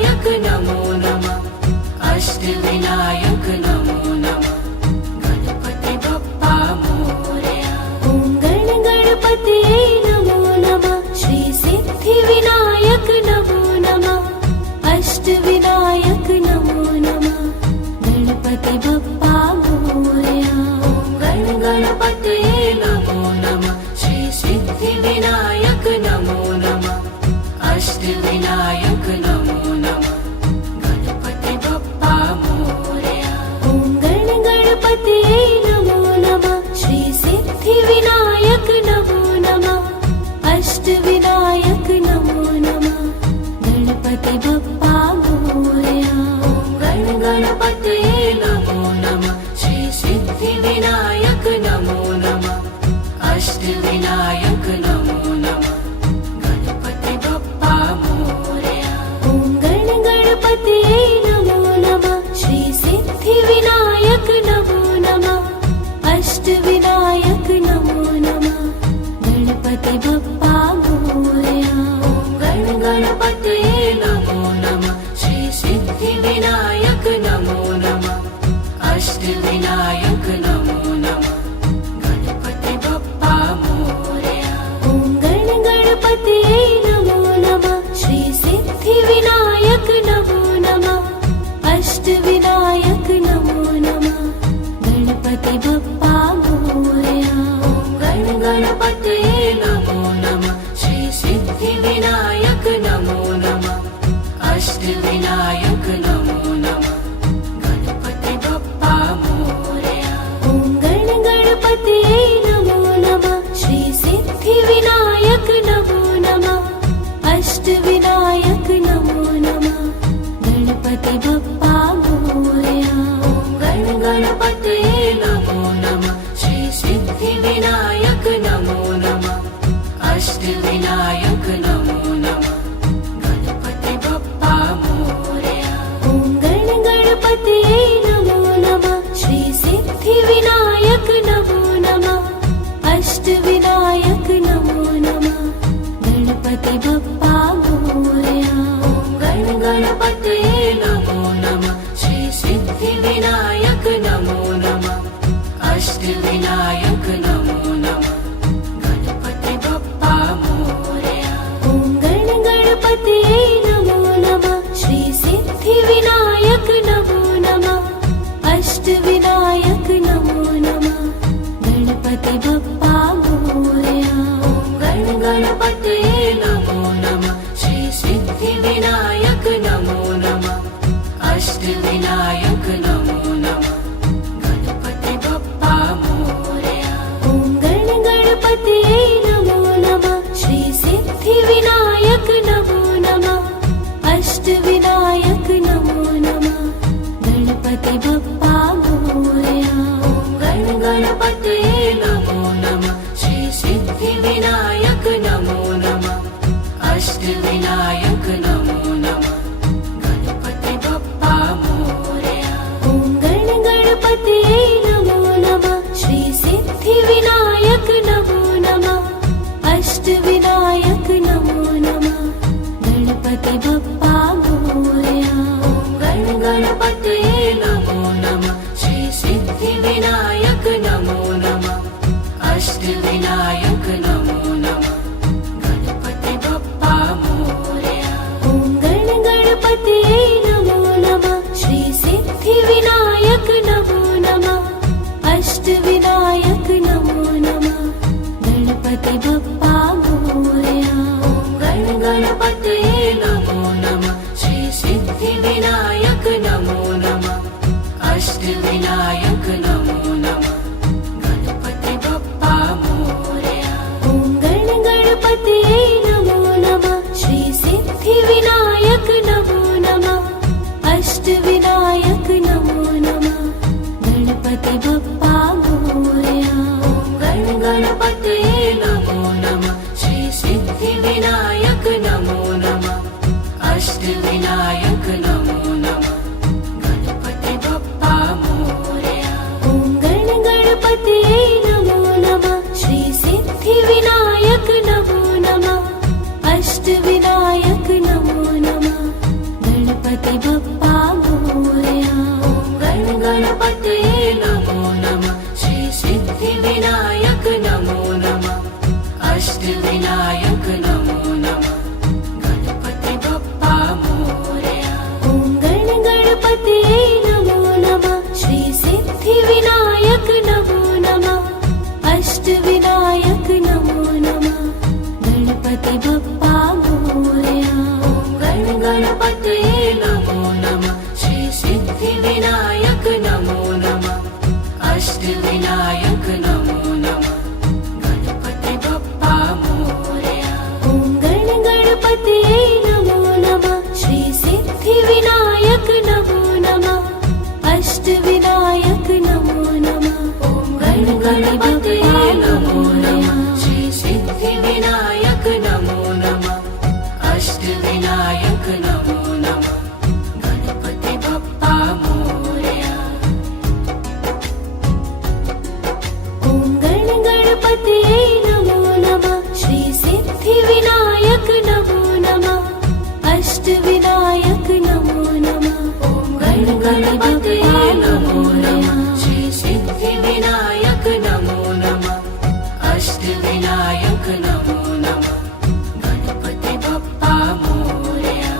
विनायक नमो नमः। अष्टविनायक नमो नमः। गणपति बप्पा मोरया। ॐ गणपतये नमो नमः। श्री सिद्धि विनायक नमो नमः। अष्टविनायक नमो नमः। गणपति बप्पा मोरया। गणपतये नमो नमः। श्री सिद्धि विनायक नमो नमः। अष्टविनायक नमो नमः। गणपति बप्पा मोरया। ॐ गणपतये नमो नमः। श्री सिद्धि विनायक नमो नमः। अष्टविनायक नमो नमः। गणपति बप्पा मोरया। गणपतये नमो नमः। श्री सिद्धि विनायक नमो नमः। अष्टविनायक नमो नमः। गणपति बप्पा मोरया। ॐ गणपतये नमो नमः। श्री सिद्धि विनायक नमो नमः। अष्टविनायक नमो नमः। गणपति बप्पा मोरया। गणपतये नमो नमः। श्री सिद्धि विनायक नमो नमः। अष्टविनायक नमो नमः। गणपति बप्पा मोरया। ॐ गणपतये नमो नमः। श्री सिद्धि विनायक नमो नमः। अष्टविनायक नमो नमः। गणपति बप्पा मोरया। गणपतये नमो नमः। श्री सिद्धि विनायक नमो नमः। अष्टविनायक नमो नमः। गणपति बप्पा मोरया। ॐ गणपतये नमो नमः। श्री सिद्धि विनायक नमो नमः। अष्टविनायक नमो नमः। गणपति बप्पा मोरया। गणपतये नमो नमः। श्री सिद्धि विनायक नमो नमः। अष्टविनायक नमो नमः। गणपति बप्पा मोरया। ॐ गणपतये नमो नमः। श्री सिद्धि विनायक नमो नमः। अष्टविनायक नमो नमः। गणपति बप्पा मोरया। गणपतये नमो नमः। श्री सिद्धि विनायक नमो नमः। अष्टविनायक नमो नमः। गणपति बप्पा मोरया। ॐ गणपतये नमो नमः। श्री सिद्धि विनायक नमो नमः। अष्टविनायक नमो नमः। गणपति बप्पा मोरया। गणपतये नमो नमः। श्री सिद्धि विनायक नमो नमः। अष्टविनायक नमो नमः। गणपति बप्पा मोरया। ॐ गणपतये नमो नमः। श्री सिद्धि विनायक नमो नमः। अष्टविनायक नमो नमः। गणपति बप्पा मोरया। गणपतये नमो नमः। श्री सिद्धि विनायक नमो नमः। अष्टविनायक नमो नमः। गणपति बप्पा मोरया। ॐ गणपतये नमो नमः। श्री सिद्धि विनायक नमो नमः। अष्टविनायक नमो नमः। गणपति बप्पा मोरया। गणपतये नमो नमः। श्री सिद्धि विनायक नमो नमः। अष्टविनायक नमो नमः। गणपति बप्पा मोरया। ॐ गणपतये नमो नमः। श्री सिद्धि विनायक नमो नमः। अष्टविनायक नमो नमः। गणपति बप्पा मोरया। गणपतये नमो नमः। श्री सिद्धि विनायक नमो नमः। अष्टविनायक नमो नमः। गणपति बप्पा मोरया। ॐ गणपतये नमो नमः। श्री सिद्धि विनायक नमो नमः। अष्टविनायक नमो नमः। गणपति बप्पा मोरया। गणपतये नमो नमः। श्री सिद्धि विनायक नमो नमः। अष्टविनायक नमो नमः। गणपति बप्पा मोरया। ॐ गणपतये नमो नमः। श्री सिद्धि विनायक नमो नमः। अष्टविनायक नमो नमः। गणपतये नमो नमः श्री सिद्धिविनायक नमो नमः अष्टविनायक नमो नमः गणपति बप्पा मोरया ॐ गणपतये नमो नमः श्री सिद्धिविनायक नमो नमः अष्टविनायक नमो नमः ॐ गणपतये नमो नमः श्री सिद्धिविनायक नमो नमः अष्टविनायक नमो नमः गणपति बप्पा मोरया ॐ गणपतये नमो नमः श्री सिद्धिविनायक नमो नमः अष्टविनायक नमो नमः ॐ गणपतये नमो नमः श्री सिद्धिविनायक नमो नमः अष्टविनायक नमो नमः गणपति बप्पा मोरया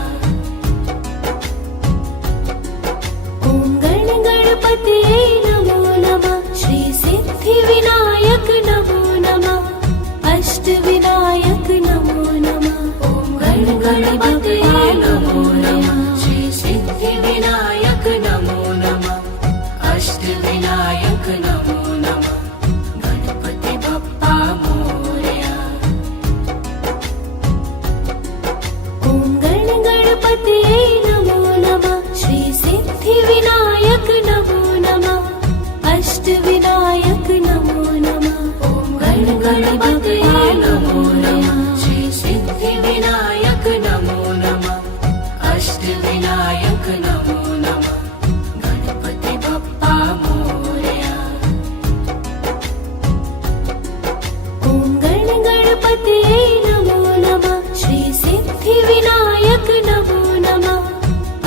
ॐ गणपतये नमो नमः श्री सिद्धिविनायक नमो नमः अष्टविनायक नमो नमः ॐ गणपतये नमो नमः श्री सिद्धिविनायक नमो नमः अष्टविनायक नमो नमः गणपति बप्पा मोरया ॐ गणपतये नमो नमः श्री सिद्धिविनायक नमो नमः अष्टविनायक नमो नमः ॐ गणपतये नमो नमः श्री सिद्धिविनायक नमो नमः अष्टविनायक नमो नमः गणपति बप्पा मोरया ॐ गणपतये नमो नमः श्री सिद्धिविनायक नमो नमः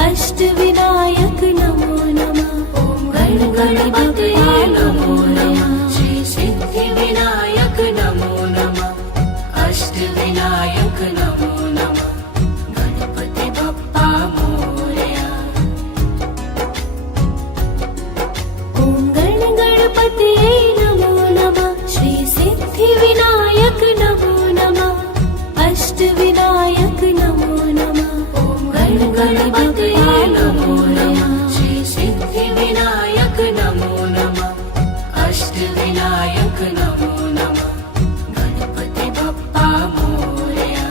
अष्टविनायक नमो नमः ॐ गणपतये नमो नमः श्री सिद्धिविनायक नमो नमः अष्टविनायक नमो नमः गणपति बप्पा मोरया ॐ गणपतये नमो नमः श्री सिद्धिविनायक नमो नमः अष्टविनायक नमो नमः ॐ गणपतये नमो नमः श्री सिद्धिविनायक नमो नमः अष्टविनायक नमो नमः गणपति बप्पा मोरया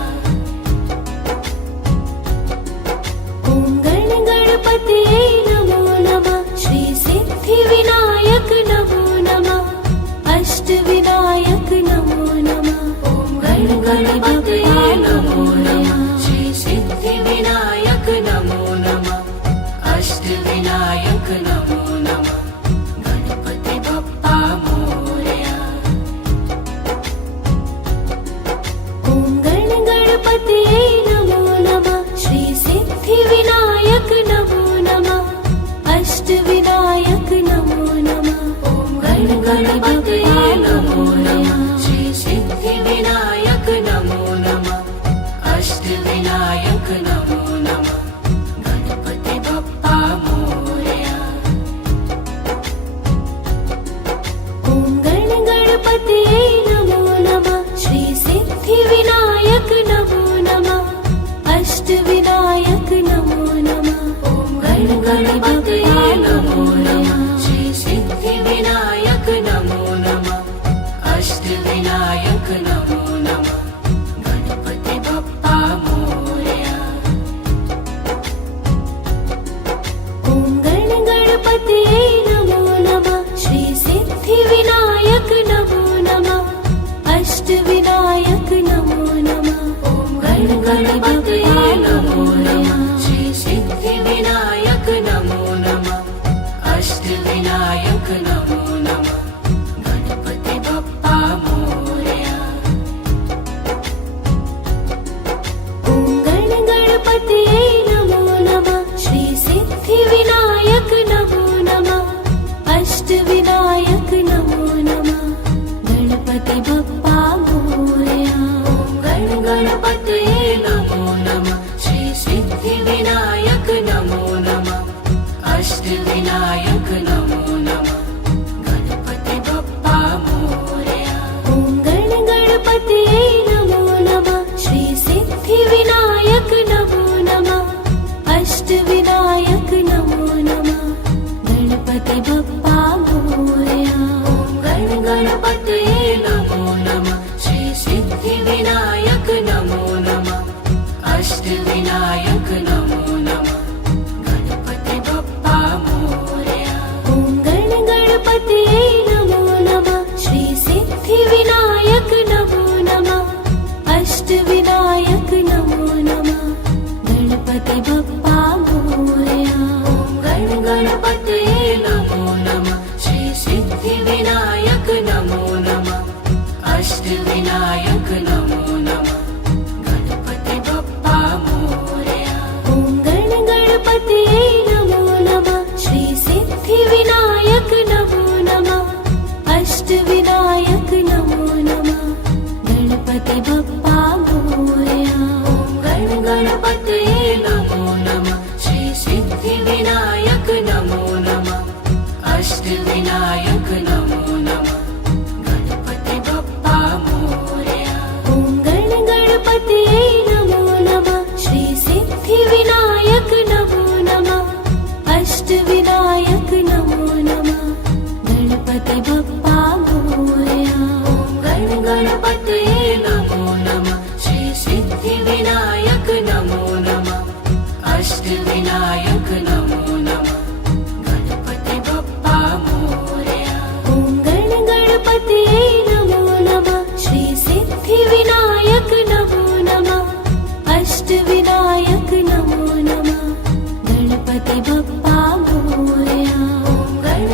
ॐ गणपतये नमो नमः श्री सिद्धिविनायक नमो नमः अष्टविनायक नमो नमः ॐ गणपतये नमो नमः श्री सिद्धिविनायक नमो नमः अष्टविनायक नमो नमः गणपति बप्पा मोरया ॐ गणपतये नमो नमः श्री सिद्धिविनायक नमो नमः अष्टविनायक नमो नमः ॐ गणपतये नमो नमः श्री सिद्धिविनायक नमो नमः अष्टविनायक नमो नमः गणपति बप्पा मोरया ॐ गणपतये नमो नमः श्री सिद्धिविनायक नमो नमः अष्टविनायक नमो नमः ॐ गणपतये नमो नमः श्री सिद्धिविनायक नमो नमः अष्टविनायक नमो नमः गणपति बप्पा मोरया ॐ गणपतये नमो नमः श्री सिद्धिविनायक नमो नमः अष्टविनायक नमो नमः ॐ गणपतये नमो नमः श्री सिद्धिविनायक नमो नमः गणपतये नमो नमः श्री सिद्धिविनायक नमो नमः अष्टविनायक नमो नमः गणपति बप्पा मोरया ॐ गणपतये नमो नमः श्री सिद्धिविनायक नमो नमः अष्टविनायक नमो नमः गणपति बप्पा मोरया गणपतये नमो नमः श्री सिद्धिविनायक नमो नमः अष्टविनायक नमो नमः गणपति बप्पा मोरया ॐ गणपतये नमो नमः श्री सिद्धिविनायक नमो नमः अष्टविनायक नमो नमः गणपति बप्पा मोरया गणपतये नमो नमः श्री सिद्धिविनायक नमो नमः अष्टविनायक नमो नमः गणपति बप्पा मोरया ॐ गणपतये नमो नमः श्री सिद्धिविनायक नमो नमः अष्टविनायक नमो नमः गणपति बप्पा मोरया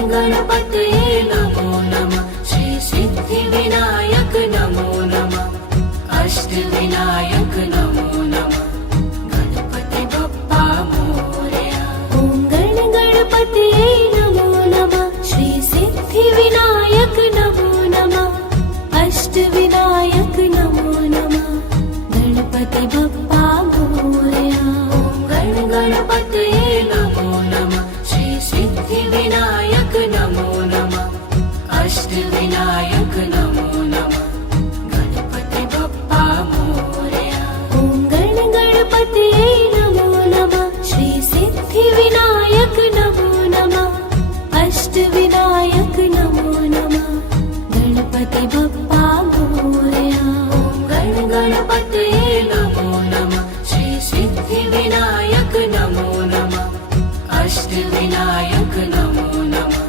गणपतये नमो नमः श्री सिद्धिविनायक नमो नमः अष्टविनायक नमो नमः गणपति बप्पा मोरया ॐ गणपतये नमो नमः श्री सिद्धिविनायक नमो नमः अष्टविनायक नमो नमः गणपति बप्पा मोरया गणपतये नमो नमः श्री सिद्धिविनायक नमो नमः अष्टविनायक नमो नमः गणपति बप्पा मोरया ॐ गणपतये नमो नमः श्री सिद्धिविनायक नमो नमः अष्टविनायक नमो नमः गणपति बप्पा मोरया गणपतये नमो नमः श्री सिद्धिविनायक नमो नमः अष्टविनायक नमो नमः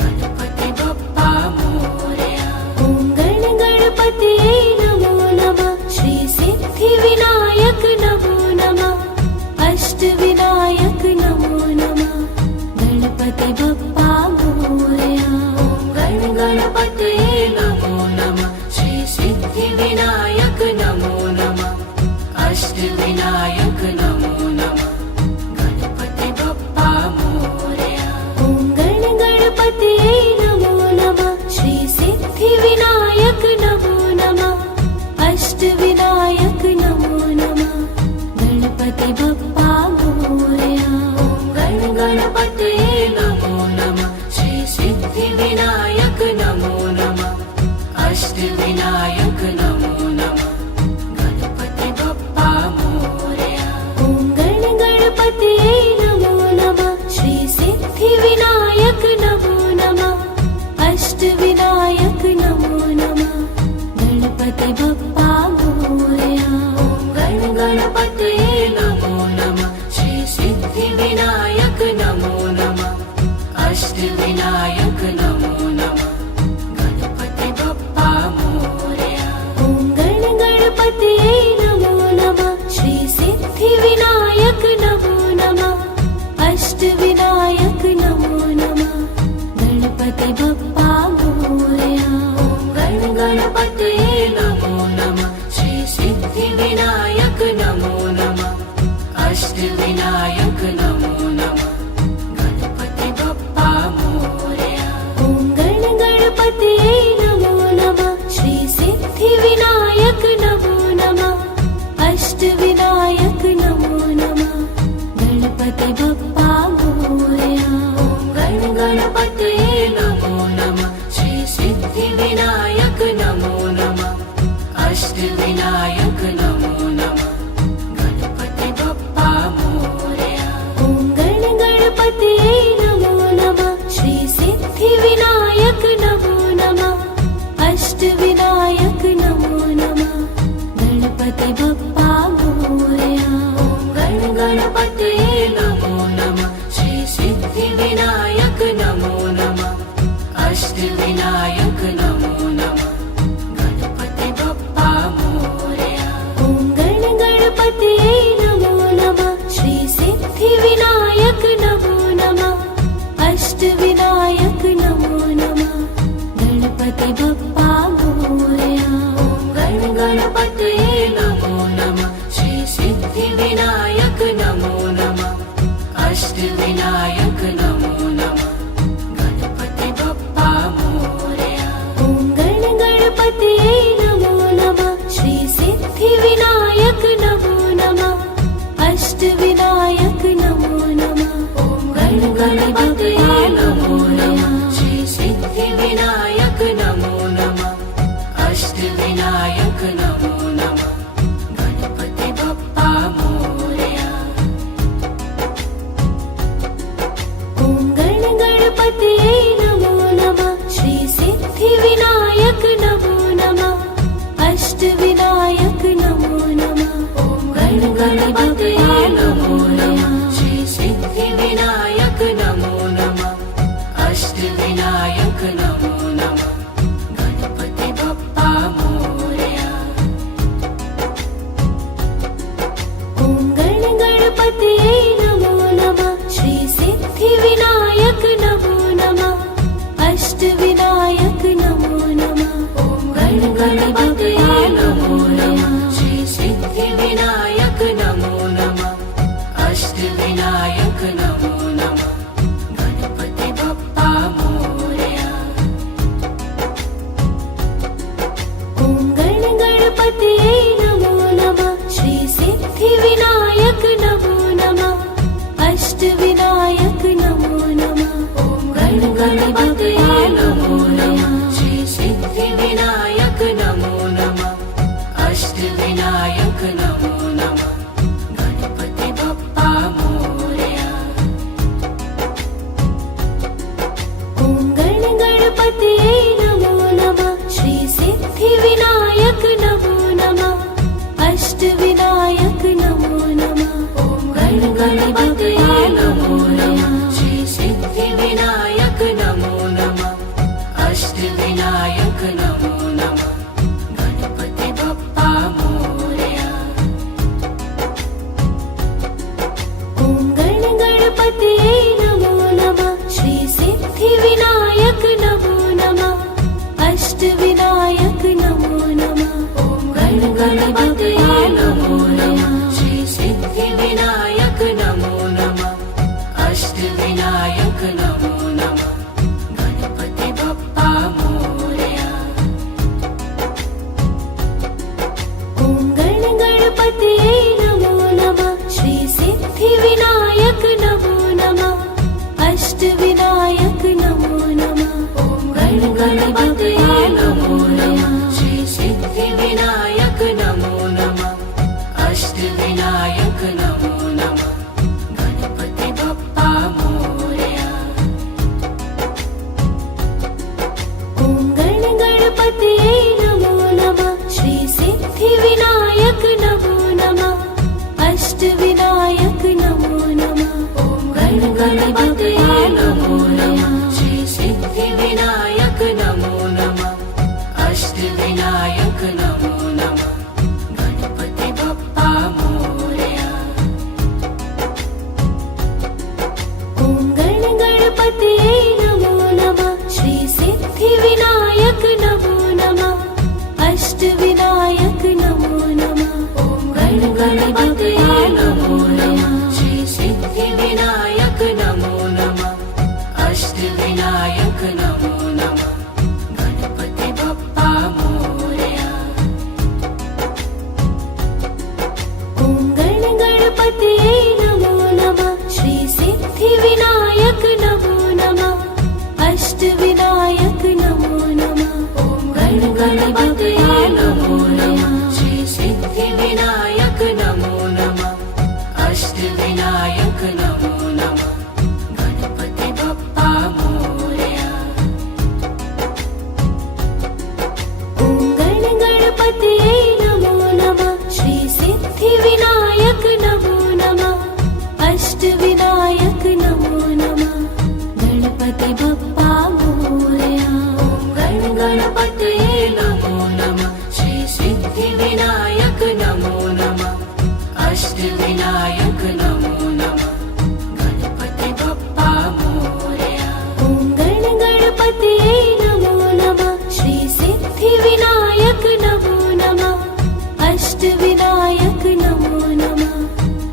गणपति बप्पा मोरया ॐ गणपतये नमो नमः श्री सिद्धिविनायक नमो नमः अष्टविनायक नमो नमः गणपति बप्पा मोरया गणपतये नमो नमः श्री सिद्धिविनायक नमो नमः अष्टविनायक नमो नमः गणपति बप्पा मोरया ॐ गणपतये नमो नमः श्री सिद्धिविनायक नमो नमः अष्टविनायक नमो नमः गणपति बप्पा मोरया गणपतये नमो नमः श्री सिद्धिविनायक नमो नमः अष्टविनायक नमो नमः गणपति बप्पा मोरया ॐ गणपतये नमो नमः श्री सिद्धिविनायक नमो नमः अष्टविनायक नमो नमः गणपति बप्पा मोरया गणपतये नमो नमः श्री सिद्धिविनायक नमो नमः अष्टविनायक नमो नमः गणपति बप्पा मोरया। ॐ गणपतये नमो नमः श्री सिद्धिविनायक नमो नमः अष्टविनायक नमो नमः। ॐ गणपतये नमो नमः श्री सिद्धिविनायक नमो नमः अष्टविनायक नमो नमः गणपति बप्पा मोरया। ॐ गणपतये नमो नमः श्री सिद्धिविनायक नमो नमः अष्टविनायक नमो नमः। ॐ गणपतये नमो नमः श्री सिद्धिविनायक नमो नमः अष्टविनायक नमो नमः गणपति बप्पा मोरया। ॐ गणपतये नमो नमः श्री सिद्धिविनायक नमो नमः अष्टविनायक नमो नमः। ॐ गणपतये नमो नमः श्री सिद्धिविनायक नमो नमः अष्टविनायक नमो नमः गणपति बप्पा मोरया। ॐ गणपतये नमो नमः श्री सिद्धिविनायक नमो नमः अष्टविनायक नमो नमः। ॐ गणपतये नमो नमः श्री सिद्धिविनायक नमो नमः अष्टविनायक नमो नमः गणपति बप्पा मोरया। ॐ गणपतये नमो नमः श्री सिद्धिविनायक नमो नमः अष्टविनायक नमो नमः। ॐ गणपतये नमो नमः श्री सिद्धिविनायक नमो नमः अष्टविनायक नमो नमः गणपति बप्पा मोरया। ॐ गणपतये नमो नमः श्री सिद्धिविनायक नमो नमः अष्टविनायक नमो नमः। ॐ गणपतये नमो नमः श्री सिद्धिविनायक नमो नमः अष्टविनायक नमो नमः गणपति बप्पा मोरया। ॐ गणपतये नमो नमः श्री सिद्धिविनायक नमो नमः अष्टविनायक नमो नमः। ॐ गणपतये नमो नमः श्री सिद्धिविनायक नमो नमः अष्टविनायक नमो नमः गणपति बप्पा मोरया। ॐ गणपतये नमो नमः श्री सिद्धिविनायक नमो नमः अष्टविनायक नमो नमः गणपति बप्पा मोरया। ॐ गणपतये नमो नमः श्री सिद्धिविनायक नमो नमः अष्टविनायक नमो नमः गणपति बप्पा मोरया। ॐ गणपतये नमो नमः श्री सिद्धिविनायक नमो नमः अष्टविनायक नमो नमः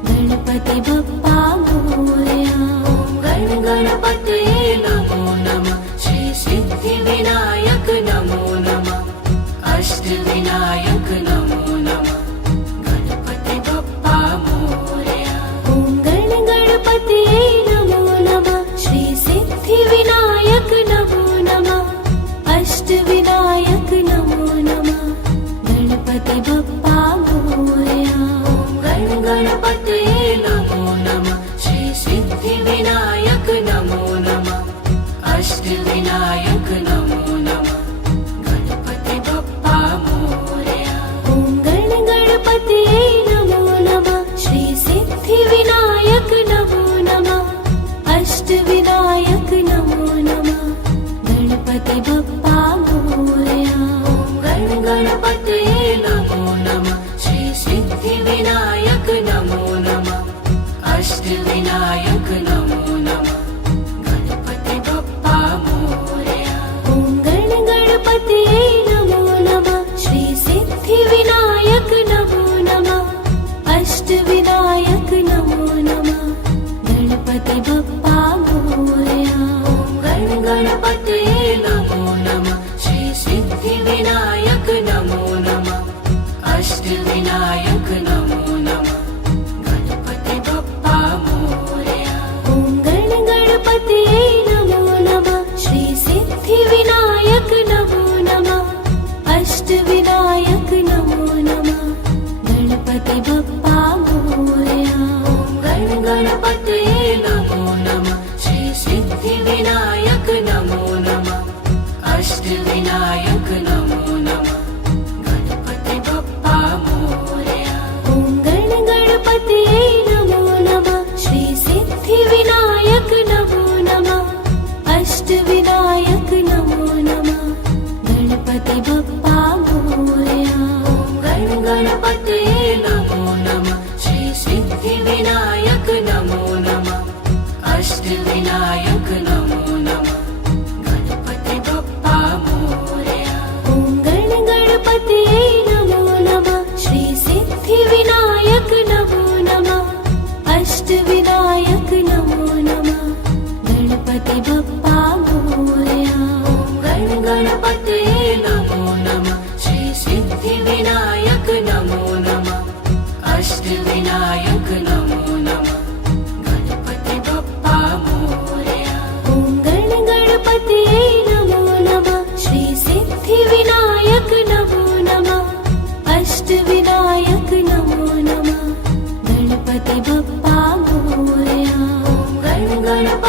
गणपति बप्पा मोरया। ॐ गणपतये नमो नमः श्री सिद्धिविनायक नमो नमः अष्टविनायक नमो नमः गणपति बप्पा मोरया। ॐ गणपतये नमो नमः श्री सिद्धिविनायक नमो नमः अष्टविनायक नमो नमः गणपति बप्पा मोरया। ॐ गणपतये नमो नमः श्री सिद्धिविनायक नमो नमः अष्टविनायक नमो नमः गणपति बप्पा मोरया। ॐ गणपतये नमो नमः श्री सिद्धिविनायक नमो नमः अष्टविनायक नमो नमः गणपति बप्पा मोरया। ॐ गणपतये नमो नमः श्री सिद्धिविनायक नमो नमः अष्टविनायक नमो नमः गणपति बप्पा मोरया। ॐ गणपतये नमो नमः श्री सिद्धिविनायक नमो नमः अष्टविनायक नमो नमः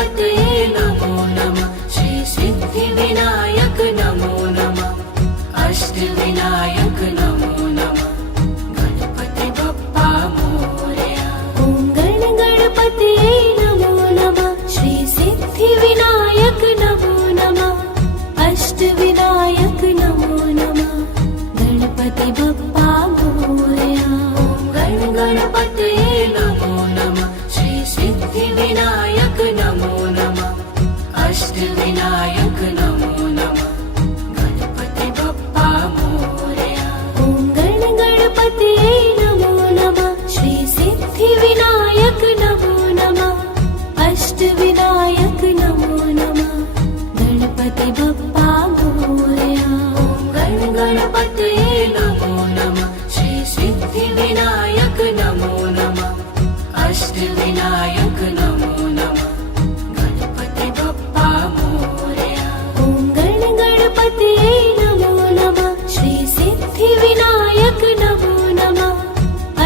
गणपतये नमो नमः श्री सिद्धिविनायक नमो नमः अष्टविनायक नमो नमः गणपति बप्पा मोरया ॐ गणपतये नमो नमः श्री सिद्धिविनायक नमो नमः अष्टविनायक नमो नमः गणपति बप्पा मोरया गणपतये नमो नमः श्री सिद्धिविनायक नमो नमः अष्टविनायक नमो नमः गणपति बप्पा मोरया ॐ गणपतये नमो नमः श्री सिद्धिविनायक नमो नमः अष्टविनायक नमो नमः गणपति बप्पा मोरया गणपतये नमो नमः श्री सिद्धिविनायक नमो नमः अष्टविनायक नमो नमः गणपति बप्पा मोरया ॐ गणपतये नमो नमः श्री सिद्धिविनायक नमो नमः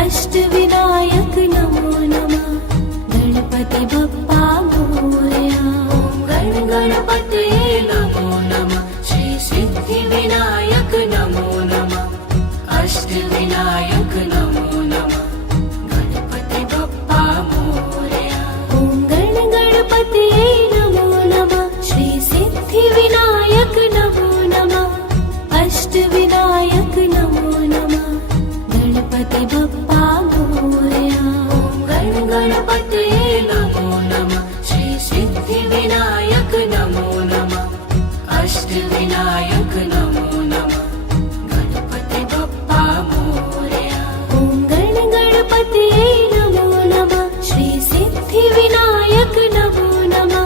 अष्टविनायक नमो नमः गणपति बप्पा मोरया गणपतये नमो नमः श्री सिद्धिविनायक नमो नमः अष्टविनायक नमो नमः गणपति बप्पा मोरया ॐ गणपतये नमो नमः श्री सिद्धिविनायक नमो नमः अष्टविनायक नमो नमः गणपति बप्पा मोरया गणपतये नमो नमः श्री सिद्धिविनायक नमो नमः अष्टविनायक नमो नमः गणपति बप्पा मोरया ॐ गणपतये नमो नमः श्री सिद्धिविनायक नमो नमः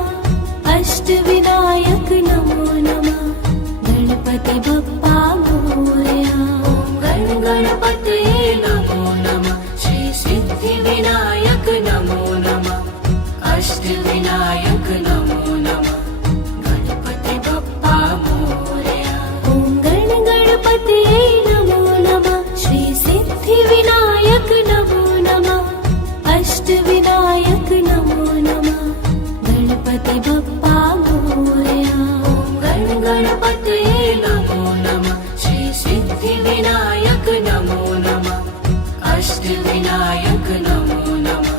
अष्टविनायक नमो नमः गणपति बप्पा मोरया गणपतये नमो नमः श्री सिद्धिविनायक नमो नमः अष्टविनायक नमो नमः गणपति बप्पा मोरया ॐ गणपतये नमो नमः श्री सिद्धिविनायक नमो नमः अष्टविनायक नमो नमः गणपति बप्पा मोरया गणपतये नमो नमः श्री सिद्धिविनायक नमो नमः अष्टविनायक नमो नमः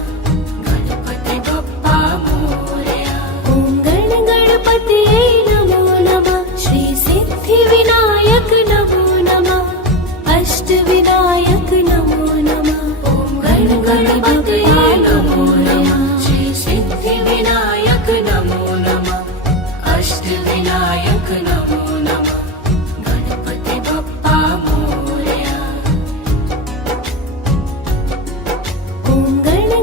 गणपति बप्पा मोरया ॐ गणपतये नमो नमः श्री सिद्धिविनायक नमो नमः अष्टविनायक नमो नमः गणपतये नमो नमः श्री सिद्धिविनायक नमो नमः अष्टविनायक नमो नमः गणपति बप्पा मोरया ॐ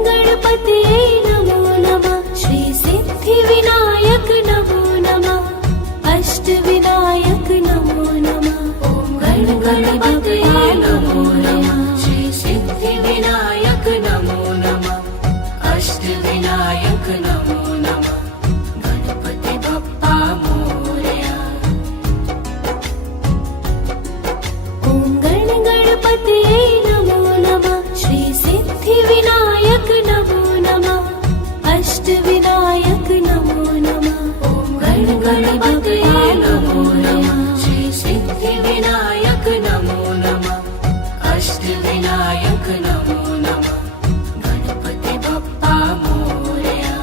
गणपतये नमो नमः श्री सिद्धिविनायक नमो नमः अष्टविनायक नमो नमः गणपतये नमो नमः श्री सिद्धिविनायक नमो नमः अष्टविनायक नमो नमः गणपति बप्पा मोरया ॐ गणपतये नमो नमः श्री सिद्धिविनायक नमो नमः अष्टविनायक नमो नमः गणपतये नमो नमः श्री सिद्धिविनायक नमो नमः अष्टविनायक नमो नमः गणपति बप्पा मोरया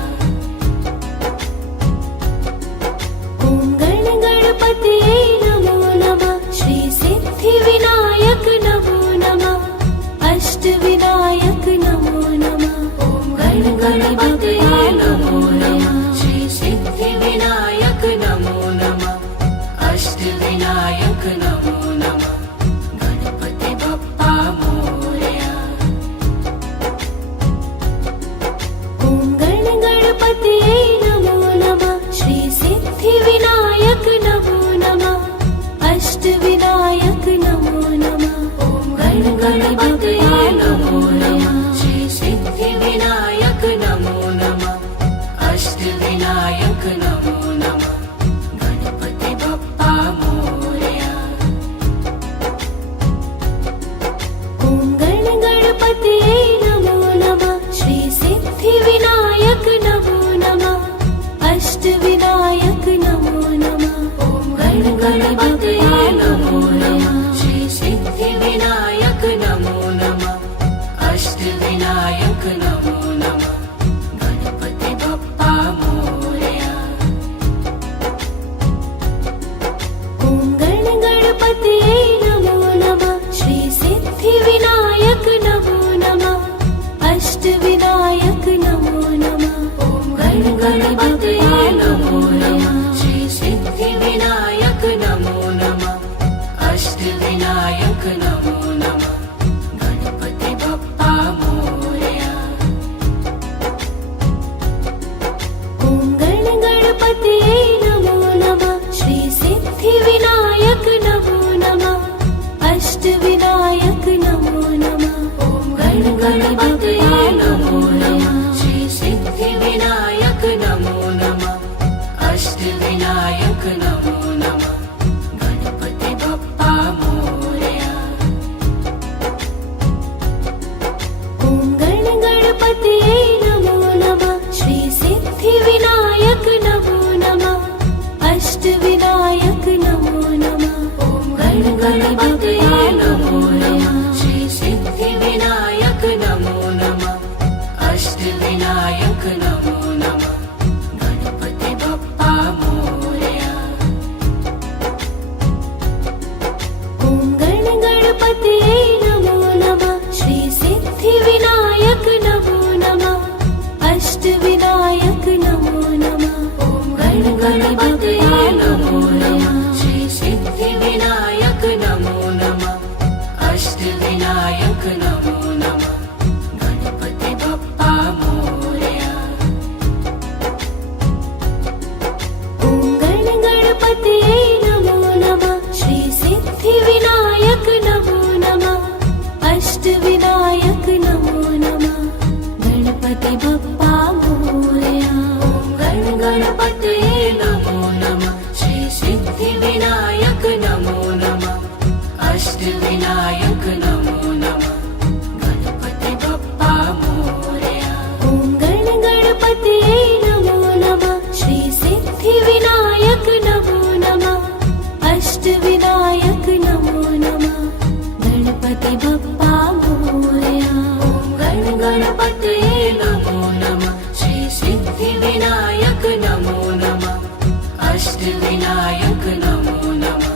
सिद्धिविनायक नमो नमः अष्टविनायक नमो नमः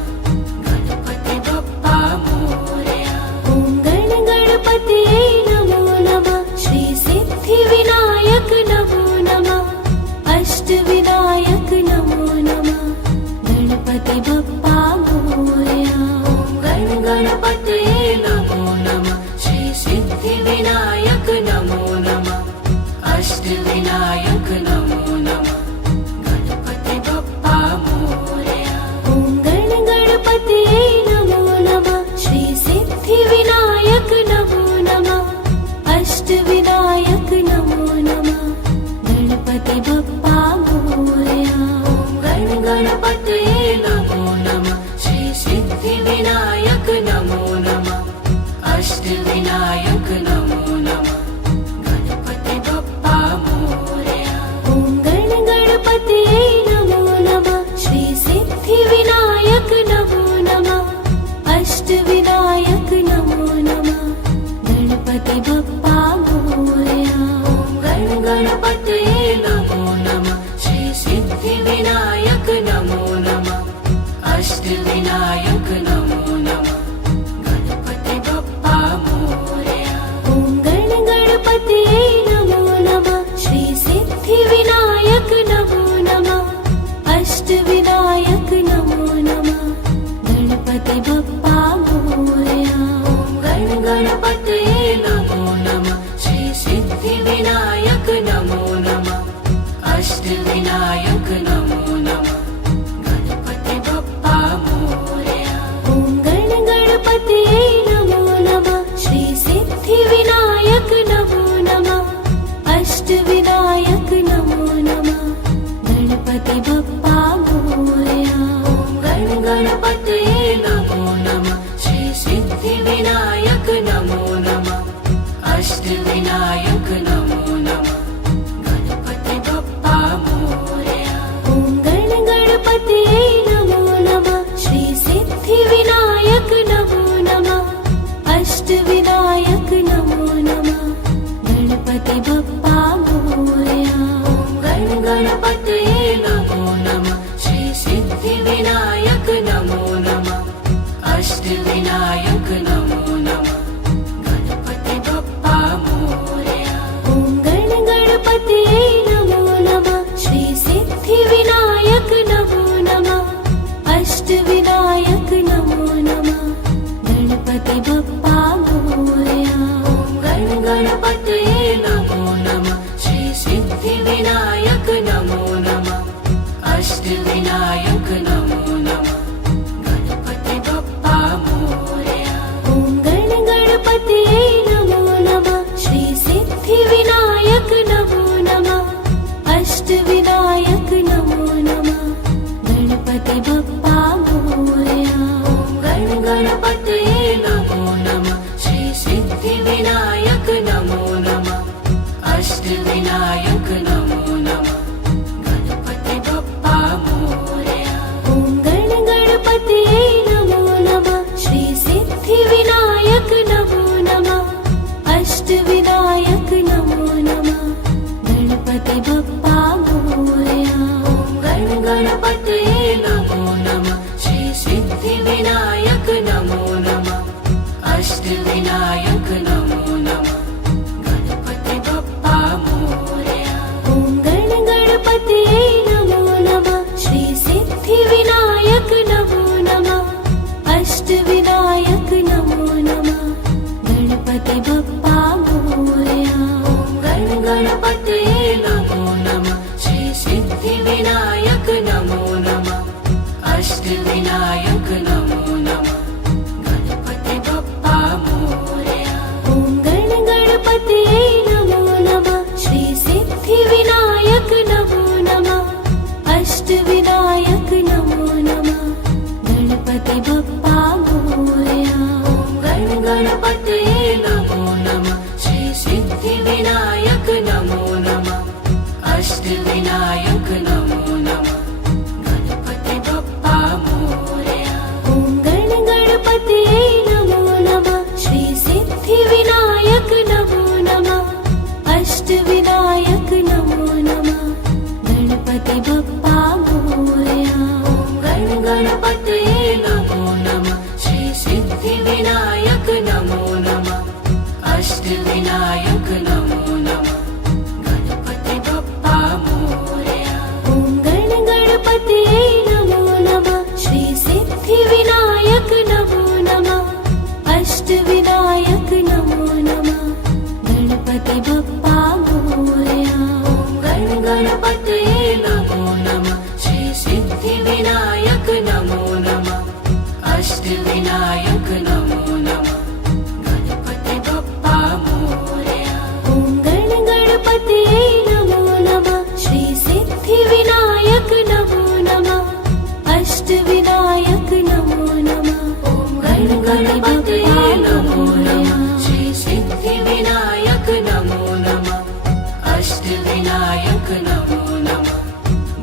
गणपति बप्पा मोरया ॐ गणपतये नमो नमः श्री सिद्धिविनायक नमो नमः अष्टविनायक नमो नमः गणपति बप्पा मोरया गणपतये नमो नमः श्री सिद्धिविनायक नमो नमः अष्टविनायक नमो नमः गणपति बप्पा मोरया ॐ गणपतये नमो नमः श्री सिद्धिविनायक नमो नमः अष्टविनायक नमो नमः गणपति बप्पा मोरया गणपतये नमो नमः श्री सिद्धिविनायक नमो नमः अष्टविनायक नमो नमः गणपति बप्पा मोरया ॐ गणपतये नमो नमः श्री सिद्धिविनायक नमो नमः अष्टविनायक नमो नमः गणपति बप्पा मोरया गणपतये नमो नमः श्री सिद्धिविनायक नमो नमः अष्टविनायक नमो नमः गणपति बप्पा मोरया ॐ गणपतये नमो नमः श्री सिद्धिविनायक नमो नमः अष्टविनायक नमो नमः गणपति बप्पा मोरया गणपतये नमो नमः श्री सिद्धिविनायक नमो नमः अष्टविनायक नमो नमः गणपति बप्पा मोरया ॐ गणपतये नमो नमः श्री सिद्धिविनायक नमो नमः अष्टविनायक नमो नमः गणपति बप्पा मोरया गणपतये नमो नमः श्री सिद्धिविनायक नमो नमः अष्टविनायक नमो नमः गणपति बप्पा मोरया ॐ गणपतये नमो नमः श्री सिद्धिविनायक नमो नमः अष्टविनायक नमो नमः गणपति बप्पा मोरया गणपतये नमो नमः श्री सिद्धिविनायक नमो नमः अष्टविनायक नमो नमः गणपति बप्पा मोरया ॐ गणपतये नमो नमः श्री सिद्धिविनायक नमो नमः अष्टविनायक नमो नमः गणपति बप्पा मोरया गणपतये नमो नमः श्री सिद्धिविनायक नमो नमः अष्टविनायक नमो नमः गणपति बप्पा मोरया ॐ गणपतये नमो नमः श्री सिद्धिविनायक नमो नमः अष्टविनायक नमो नमः गणपति बप्पा मोरया गणपतये नमो नमः श्री सिद्धिविनायक नमो नमः अष्टविनायक नमो नमः गणपति बप्पा मोरया ॐ गणपतये नमो नमः श्री सिद्धिविनायक नमो नमः अष्टविनायक नमो नमः गणपति बप्पा मोरया गणपतये नमो नमः श्री सिद्धिविनायक नमो नमः अष्टविनायक नमो नमः गणपति बप्पा मोरया ॐ गणपतये नमो नमः श्री सिद्धिविनायक नमो नमः अष्टविनायक नमो नमः गणपति बप्पा मोरया गणपतये नमो नमः श्री सिद्धिविनायक नमो नमः अष्टविनायक नमो नमः गणपति बप्पा मोरया ॐ गणपतये नमो नमः श्री सिद्धिविनायक नमो नमः अष्टविनायक नमो नमः गणपति बप्पा मोरया गणपतये नमो नमः श्री सिद्धिविनायक नमो नमः अष्टविनायक नमो नमः गणपति बप्पा मोरया ॐ गणपतये नमो नमः श्री सिद्धिविनायक नमो नमः अष्टविनायक नमो नमः गणपति बप्पा मोरया। ॐ गण गणपतये नमो नमः श्री सिद्धि विनायक नमो नमः अष्ट विनायक नमो नमः गणपति बप्पा मोरया। ॐ गण गणपतये नमो नमः श्री सिद्धि विनायक नमो नमः अष्ट विनायक नमो नमः गणपति बप्पा मोरया। ॐ गण गणपतये नमो नमः श्री सिद्धि विनायक नमो नमः अष्ट विनायक नमो नमः गणपति बप्पा मोरया। ॐ गण गणपतये नमो नमः श्री सिद्धि विनायक नमो नमः अष्ट विनायक नमो नमः ॐ गण गणपतये नमो नमः श्री सिद्धि विनायक नमो नमः अष्ट विनायक नमो नमः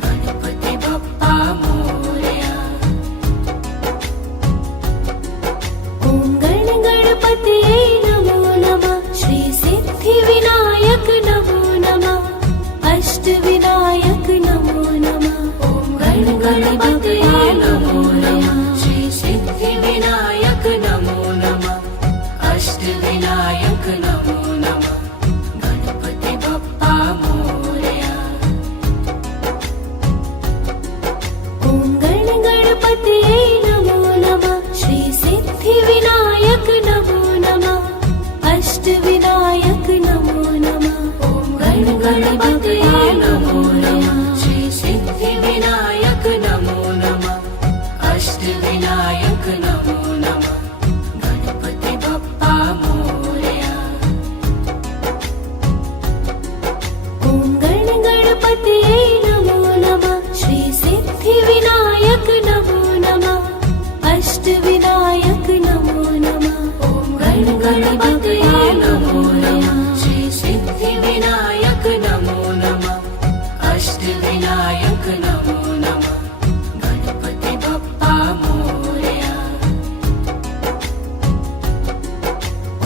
गणपति बप्पा मोरया। ॐ गण गणपतये नमो नमः श्री सिद्धि विनायक नमो नमः अष्ट विनायक नमो नमः ॐ गण गणपतये नमो नमः श्री सिद्धि विनायक नमो नमः अष्ट विनायक नमो नमः गणपति बप्पा मोरया। ॐ गण गणपतये नमो नमः श्री सिद्धि विनायक नमो नमः अष्ट विनायक नमो नमः ॐ गण गणपतये नमो नमः श्री सिद्धि विनायक नमो नमः अष्ट विनायक नमो नमः गणपति बप्पा मोरया। ॐ गण गणपतये नमो नमः श्री सिद्धि विनायक नमो नमः अष्ट विनायक नमो नमः ॐ गण गणपतये नमो नमः श्री सिद्धि विनायक नमो नमः अष्ट विनायक नमो नमः गणपति बप्पा मोरया।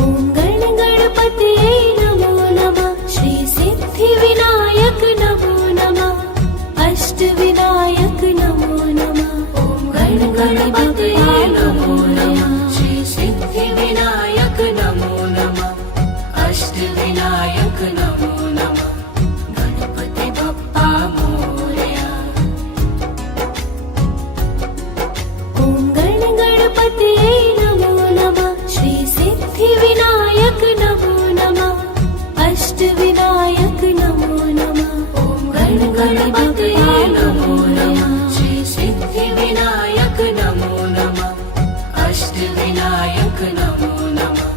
ॐ गण गणपतये नमो नमः श्री सिद्धि विनायक नमो नमः अष्ट विनायक नमो नमः ॐ गण गणपतये नमो नमः श्री सिद्धि विनायक नमो नमः अष्ट विनायक नमो नमः गणपति बप्पा मोरया। ॐ गण गणपतये नमो नमः श्री सिद्धि विनायक नमो नमः अष्ट विनायक नमो नमः ॐ गण गणपतये नमो नमः श्री सिद्धि विनायक नमो नमः अष्ट विनायक नमो नमः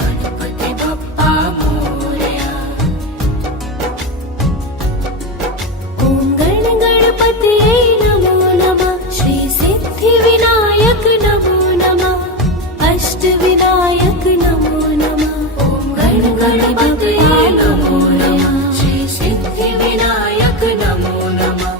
गणपति बप्पा मोरया। ॐ गण गणपतये नमो नमः श्री सिद्धि विनायक नमो नमः अष्ट विनायक नमो नमः ॐ गण गणपतये नमो नमः श्री सिद्धि विनायक नमो नमः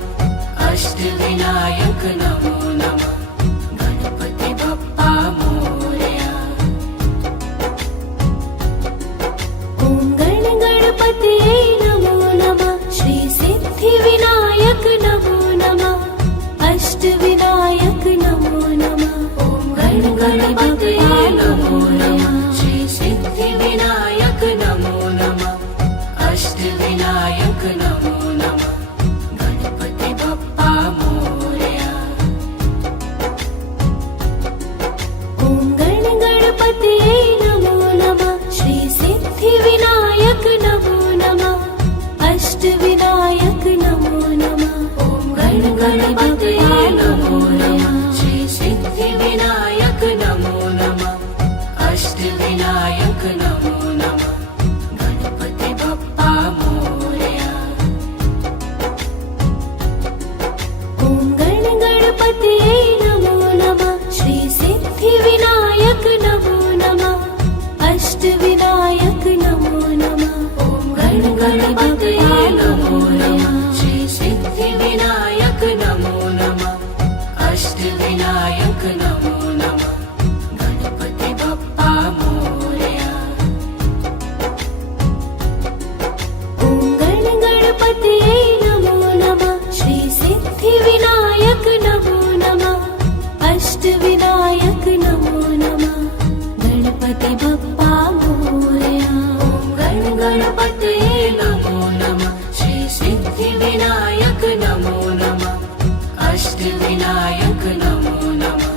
सिद्धिविनायक नमो नमः अष्टविनायक नमो नमः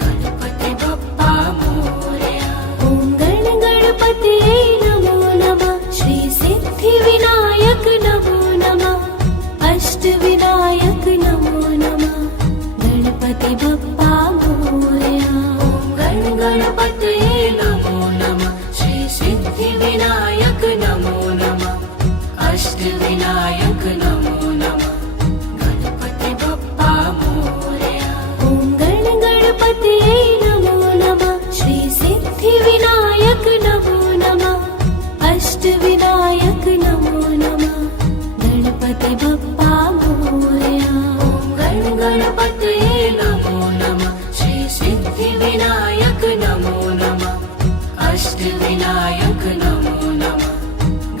गणपति बप्पा मोरया ॐ गण गणपतये नमो नमः श्री सिद्धिविनायक नमो नमः अष्टविनायक नमो नमः गणपति बप्पा मोरया गण गणपतये नमो नमः श्री सिद्धिविनायक नमो नमः अष्टविनायक नमो नमः गणपति बप्पा मोरया ॐ गण गणपतये नमो नमः श्री सिद्धिविनायक नमो नमः अष्टविनायक नमो नमः गणपति बप्पा मोरया गण गणपतये नमो नमः श्री सिद्धिविनायक नमो नमः अष्टविनायक नमो नमः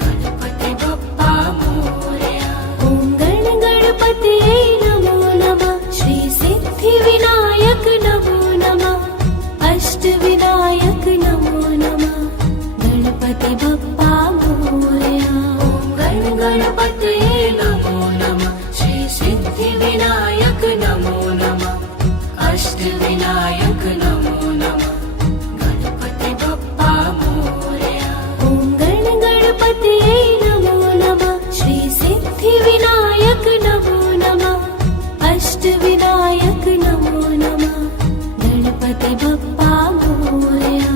गणपति बप्पा मोरया ॐ गण गणपतये नमो नमः श्री सिद्धिविनायक नमो नमः अष्टविनायक नमो नमः गणपति बप्पा मोरया गण गणपतये नमो नमः श्री सिद्धिविनायक नमो नमः अष्टविनायक नमो नमः गणपति बप्पा मोरया ॐ गण गणपतये नमो नमः श्री सिद्धिविनायक नमो नमः अष्टविनायक नमो नमः गणपति बप्पा मोरया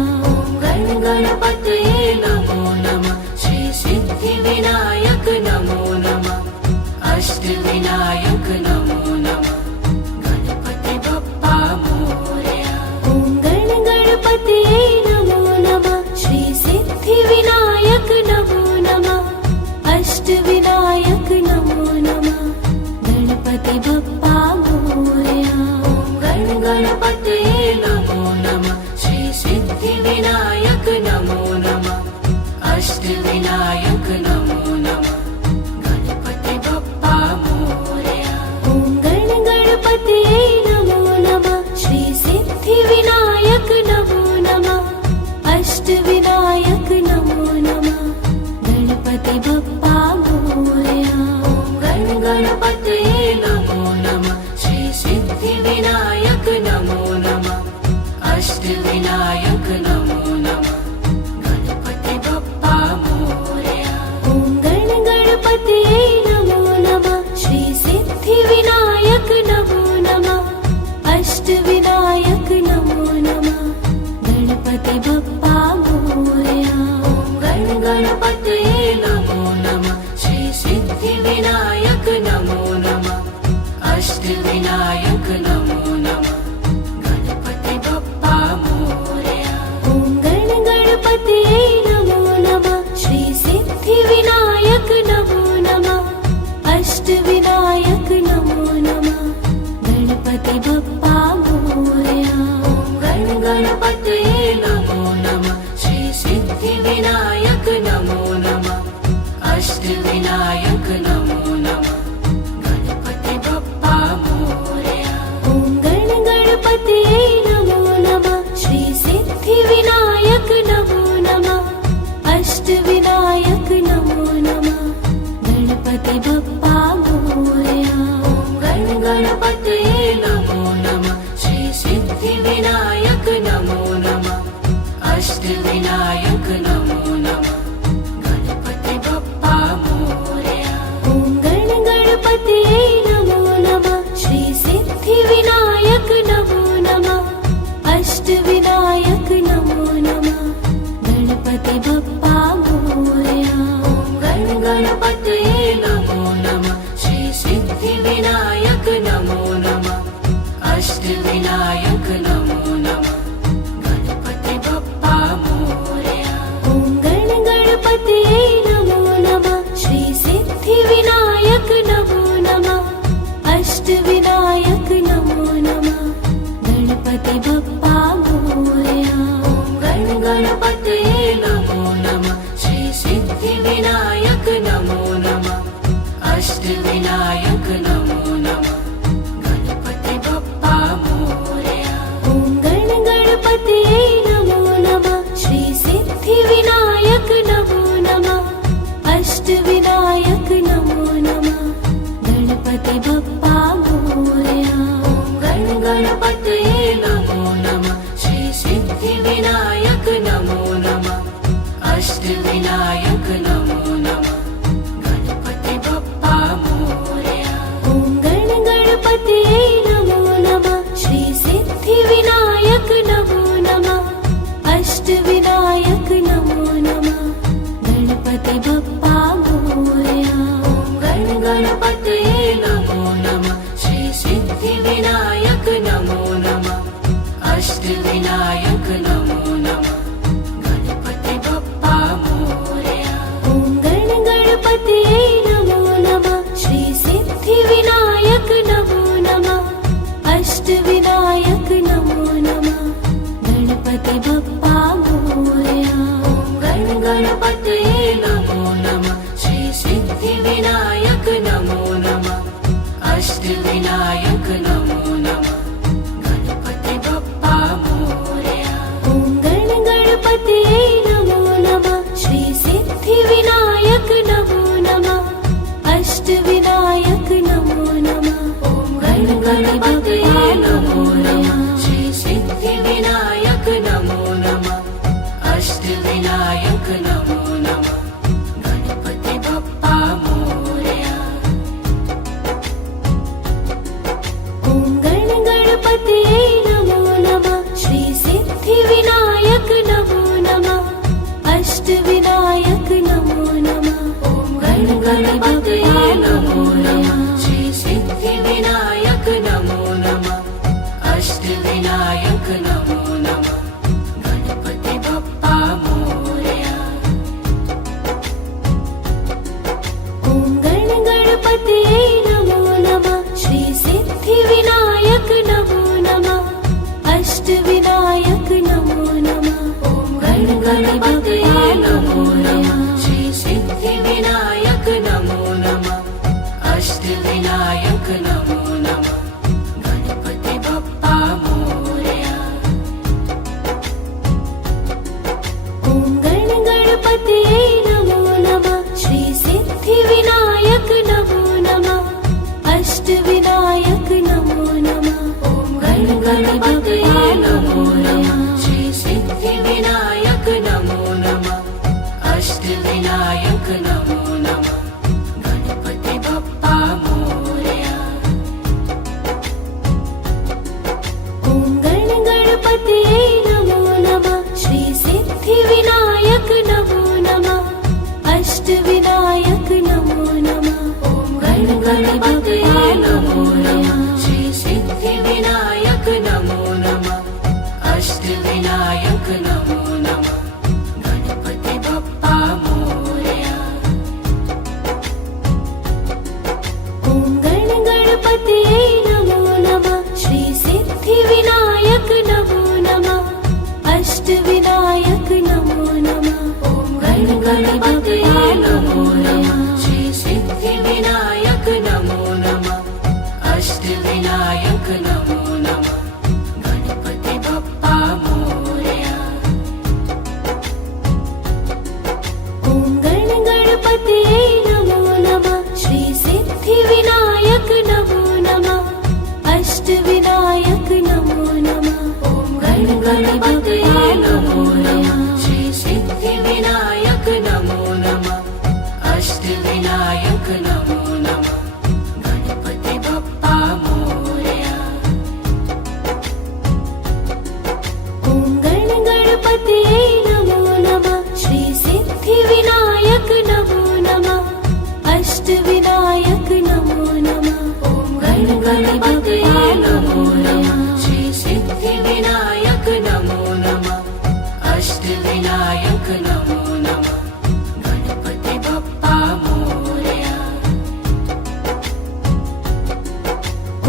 गण गणपतये नमो नमः श्री सिद्धिविनायक नमो नमः अष्टविनायक नमो नमः गणपति बप्पा मोरया ॐ गण गणपतये नमो नमः श्री सिद्धिविनायक नमो नमः अष्टविनायक नमो नमः गणपति बप्पा मोरया गण गणपतये नमो नमः श्री सिद्धिविनायक नमो नमः अष्टविनायक नमो नमः गणपति बप्पा मोरया ॐ गण गणपतये नमो नमः श्री सिद्धिविनायक नमो नमः अष्टविनायक नमो नमः गणपति बप्पा मोरया गण गणपतये नमो नमः श्री सिद्धिविनायक नमो नमः अष्टविनायक नमो नमः गणपति बप्पा मोरया ॐ गण गणपतये नमो नमः श्री सिद्धिविनायक नमो नमः अष्टविनायक नमो नमः गणपति बप्पा मोरया गण गणपतये नमो नमः श्री सिद्धिविनायक नमो नमः अष्टविनायक नमो नमः गणपति बप्पा मोरया ॐ गण गणपतये नमो नमः श्री सिद्धिविनायक नमो नमः अष्टविनायक नमो नमः गणपति बप्पा मोरया गण गणपतये नमो नमः श्री सिद्धिविनायक नमो नमः अष्टविनायक नमो नमः अष्टविनायक नमो नमः गणपति बप्पा मोरया। ॐ गणपतये नमो नमः श्री सिद्धिविनायक नमो नमः अष्टविनायक नमो नमः। ॐ गणपतये नमो नमः श्री सिद्धिविनायक नमो नमः अष्टविनायक नमो नमः गणपति बप्पा मोरया। ॐ गणपतये नमो नमः श्री सिद्धिविनायक नमो नमः अष्टविनायक नमो नमः। ॐ गणपतये नमो नमः श्री सिद्धिविनायक नमो नमः अष्टविनायक नमो नमः गणपति बप्पा मोरया। ॐ गणपतये नमो नमः श्री सिद्धिविनायक नमो नमः अष्टविनायक नमो नमः। ॐ गणपतये नमो नमः श्री सिद्धिविनायक नमो नमः अष्टविनायक नमो नमः गणपति बप्पा मोरया। ॐ गणपतये नमो नमः श्री सिद्धिविनायक नमो नमः अष्टविनायक नमो नमः। ॐ गणपतये नमो नमः श्री सिद्धिविनायक नमो नमः अष्टविनायक नमो नमः गणपति बप्पा मोरया। ॐ गणपतये नमो नमः श्री सिद्धिविनायक नमो नमः अष्टविनायक नमो नमः। ॐ गणपतये नमो नमः श्री सिद्धिविनायक नमो नमः अष्टविनायक नमो नमः गणपति बप्पा मोरया।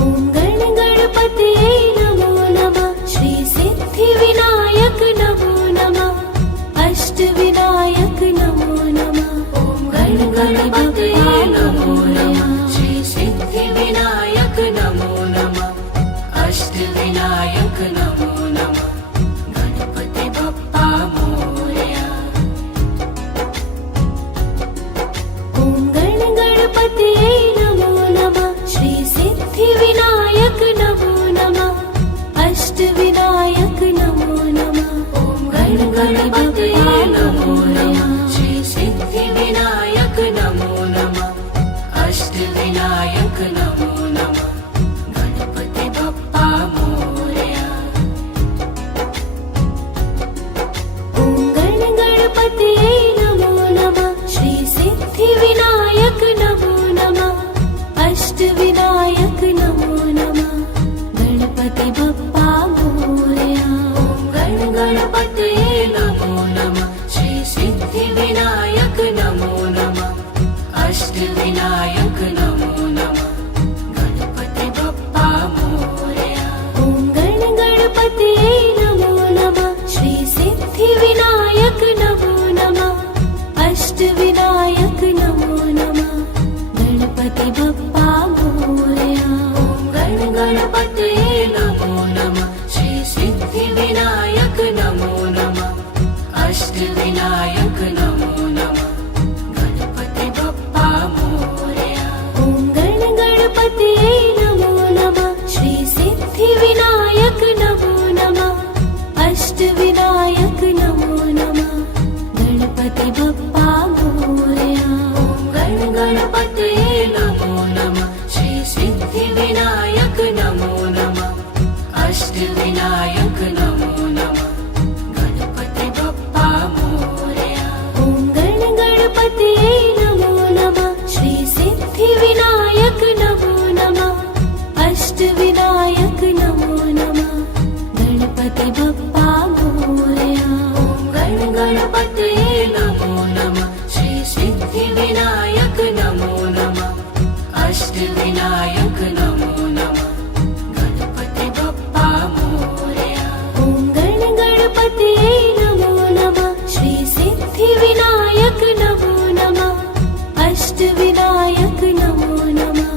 ॐ गणपतये नमो नमः श्री सिद्धिविनायक नमो नमः अष्टविनायक नमो नमः। ॐ गणपतये नमो नमः श्री सिद्धिविनायक नमो नमः अष्टविनायक नमो नमः गणपति बप्पा मोरया। ॐ गणपतये नमो नमः श्री सिद्धिविनायक नमो नमः अष्टविनायक नमो नमः। ॐ गणपतये नमो नमः श्री सिद्धिविनायक नमो नमः अष्टविनायक नमो नमः गणपति बप्पा मोरया। ॐ गणपतये नमो नमः श्री सिद्धिविनायक नमो नमः अष्टविनायक नमो नमः गणपति बप्पा मोरया। ॐ गणपतये नमो नमः श्री सिद्धिविनायक नमो नमः अष्टविनायक नमो नमः गणपति बप्पा मोरया। ॐ गणपतये नमो नमः श्री सिद्धिविनायक नमो नमः अष्टविनायक नमो नमः गणपति बप्पा मोरया। ॐ गणपतये नमो नमः श्री सिद्धिविनायक नमो नमः अष्टविनायक नमो नमः गणपति बप्पा मोरया। ॐ गणपतये नमो नमः श्री सिद्धिविनायक नमो नमः अष्टविनायक नमो नमः गणपति बप्पा मोरया। ॐ गणपतये नमो नमः श्री सिद्धिविनायक नमो नमः अष्टविनायक नमो नमः गणपति बप्पा मोरया। ॐ गणपतये नमो नमः श्री सिद्धिविनायक नमो नमः अष्टविनायक नमो नमः गणपति बप्पा मोरया। ॐ गणपतये नमो नमः श्री सिद्धिविनायक नमो नमः अष्टविनायक नमो नमः गणपति बप्पा मोरया। ॐ गणपतये नमो नमः श्री सिद्धिविनायक नमो नमः अष्टविनायक नमो नमः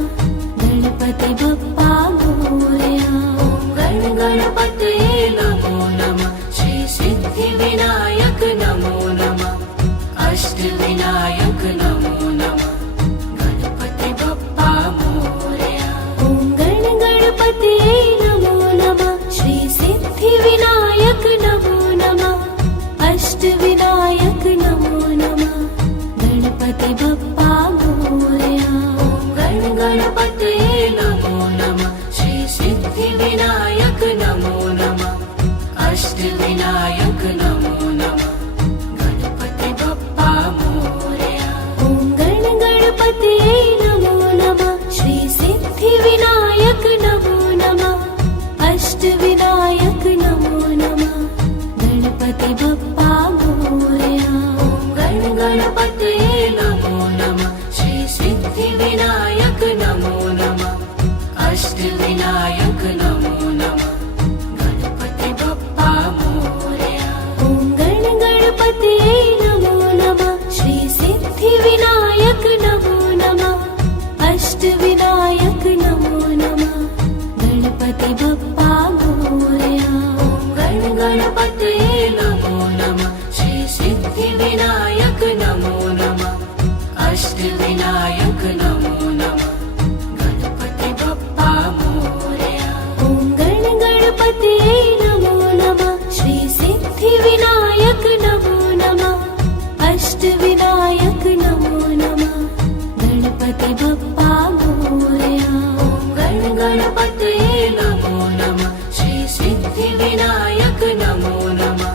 गणपतये नमो नमः श्री सिद्धिविनायक नमो नमः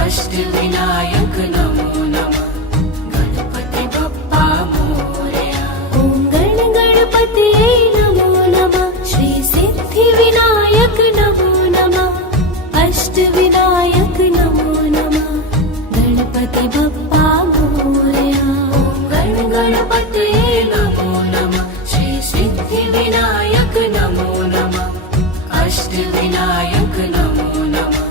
अष्टविनायक नमो नमः गणपति बप्पा मोरया। ॐ गणपतये नमो नमः श्री सिद्धिविनायक नमो नमः अष्टविनायक नमो नमः गणपति बप्पा मोरया। ॐ गणपतये नमो नमः श्री सिद्धिविनायक नमो नमः अष्टविनायक नमो नमः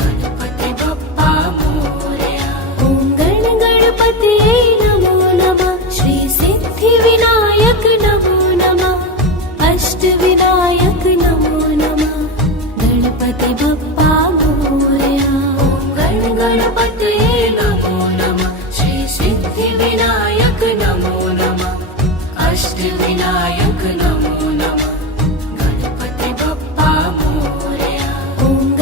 गणपति बप्पा मोरया। ॐ गणपतये नमो नमः श्री सिद्धिविनायक नमो नमः अष्टविनायक नमो नमः गणपति बप्पा मोरया। ॐ गणपतये नमो नमः श्री सिद्धिविनायक नमो नमः अष्टविनायक नमो नमः गणपति बप्पा मोरया। ॐ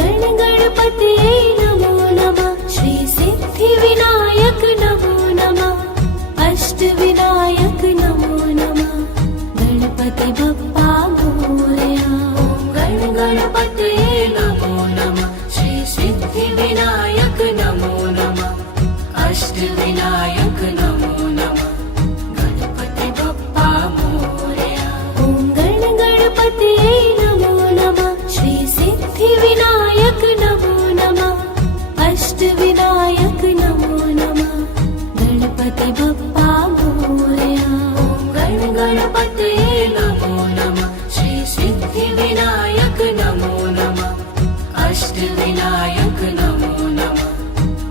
गणपतये नमो नमः श्री सिद्धिविनायक नमो नमः अष्टविनायक नमो नमः गणपति बप्पा मोरया। ॐ गणपतये नमो नमः श्री सिद्धिविनायक नमो नमः अष्टविनायक नमो नमः गणपति बप्पा मोरया। ॐ गणपतये नमो नमः श्री सिद्धिविनायक नमो नमः अष्टविनायक नमो नमः गणपति बप्पा मोरया। ॐ गणपतये नमो नमः श्री सिद्धिविनायक नमो नमः अष्टविनायक नमो नमः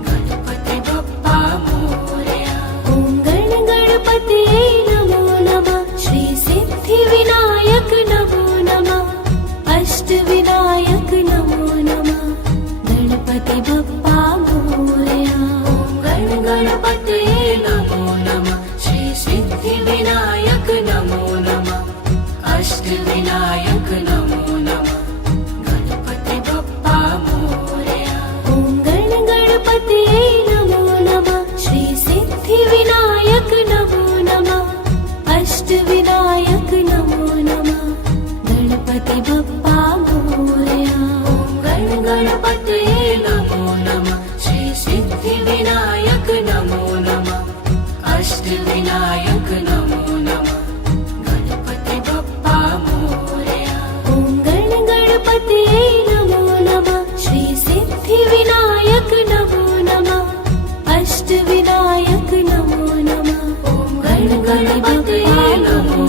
गणपति बप्पा मोरया। ॐ गणपतये नमो नमः श्री सिद्धिविनायक नमो नमः अष्टविनायक नमो नमः गणपति बप्पा मोरया। ॐ गणपतये नमो नमः श्री सिद्धिविनायक नमो नमः अष्टविनायक नमो नमः गणपति बप्पा मोरया। ॐ गणपतये नमो नमः श्री सिद्धिविनायक नमो नमः अष्टविनायक नमो नमः गणपति बप्पा मोरया। ॐ गणपतये नमो नमः श्री सिद्धिविनायक नमो नमः अष्टविनायक नमो नमः गणपति बप्पा मोरया। ॐ गणपतये नमो नमः श्री सिद्धिविनायक नमो नमः अष्टविनायक नमो नमः ॐ गणपतये नमो